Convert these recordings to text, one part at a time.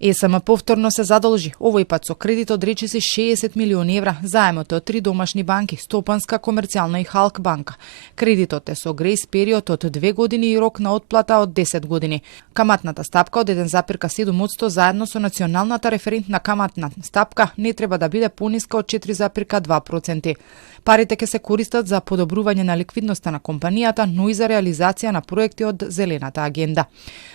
ЕСМ повторно се задолжи, овој пат со кредит од речиси 60 милиони евра, заемот од 3 домашни банки, Стопанска, Комерцијална и Халк банка. Кредитот е со грејс период од 2 години и рок на отплата од 10 години. Каматната стапка од 1,7% заедно со националната референтна каматна стапка не треба да биде пониска од 4,2%. Парите ќе се користат за подобрување на ликвидноста на компанијата, но и за реализација на проекти од Зелената агенда.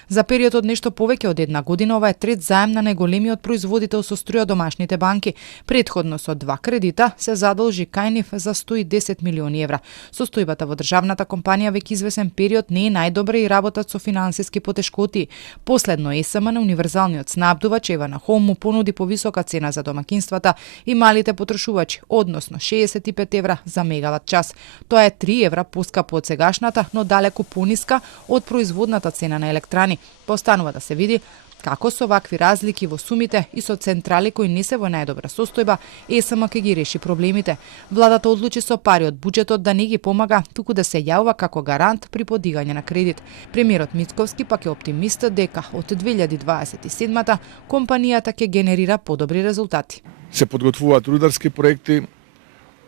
За период од нешто повеќе од една година ова е трет заем на најголемиот производител со струја домашните банки. Претходно со 2 кредита се задолжи кај нив за 110 милиони евра. Состојбата во државната компанија веќе извесен период не е најдобра и работат со финансиски потешкоти. Последно ЕСМ на универзалниот снабдувач Евана Хом му понуди повисока цена за домакинствата и малите потрошувачи, односно 65 евра за мегават час. Тоа е 3 евра поскапо од сегашната, но далеку пониска од производната цена на електрани. Постанува да се види како со вакви разлики во сумите и со централи кои не се во најдобра состојба, ЕСМ ќе ги реши проблемите. Владата одлучи со пари од буџетот да не ги помага, туку да се јавува како гарант при подигање на кредит. Премиерот Мицковски пак е оптимист дека од 2027-та компанијата ќе генерира подобри резултати. Се подготвуваат рударски проекти.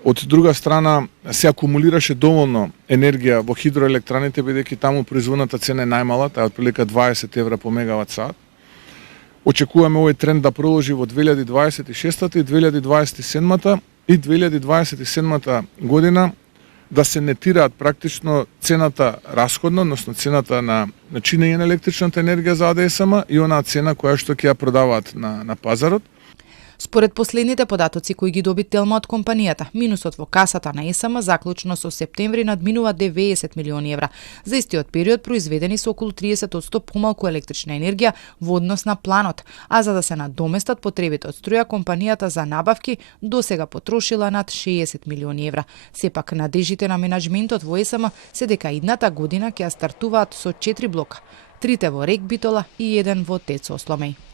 Од друга страна, се акумулираше доволно енергија во хидроелектраните, бидејќи таму производната цена е најмала, таа е отприлика 20 евра по мегават сат. Очекуваме овој тренд да продолжи во 2026 и 2027 и 2027 година да се нетираат практично цената расходна, односно цената на чинење на електричната енергија за АДСМ и онаа цена која што ќе ја продаваат на пазарот. Според последните податоци кои ги доби Телма од компанијата, минусот во касата на ЕСМ заклучно со септември надминува 90 милиони евра. За истиот период произведени се околу 30% помалку електрична енергија во однос на планот, а за да се надоместат потребите од струја, компанијата за набавки досега потрошила над 60 милиони евра. Сепак надежите на менаџментот во ЕСМ се дека идната година ќе стартуваат со 4 блока, 3 во Рек Битола и 1 во ТЕЦ Осломеј.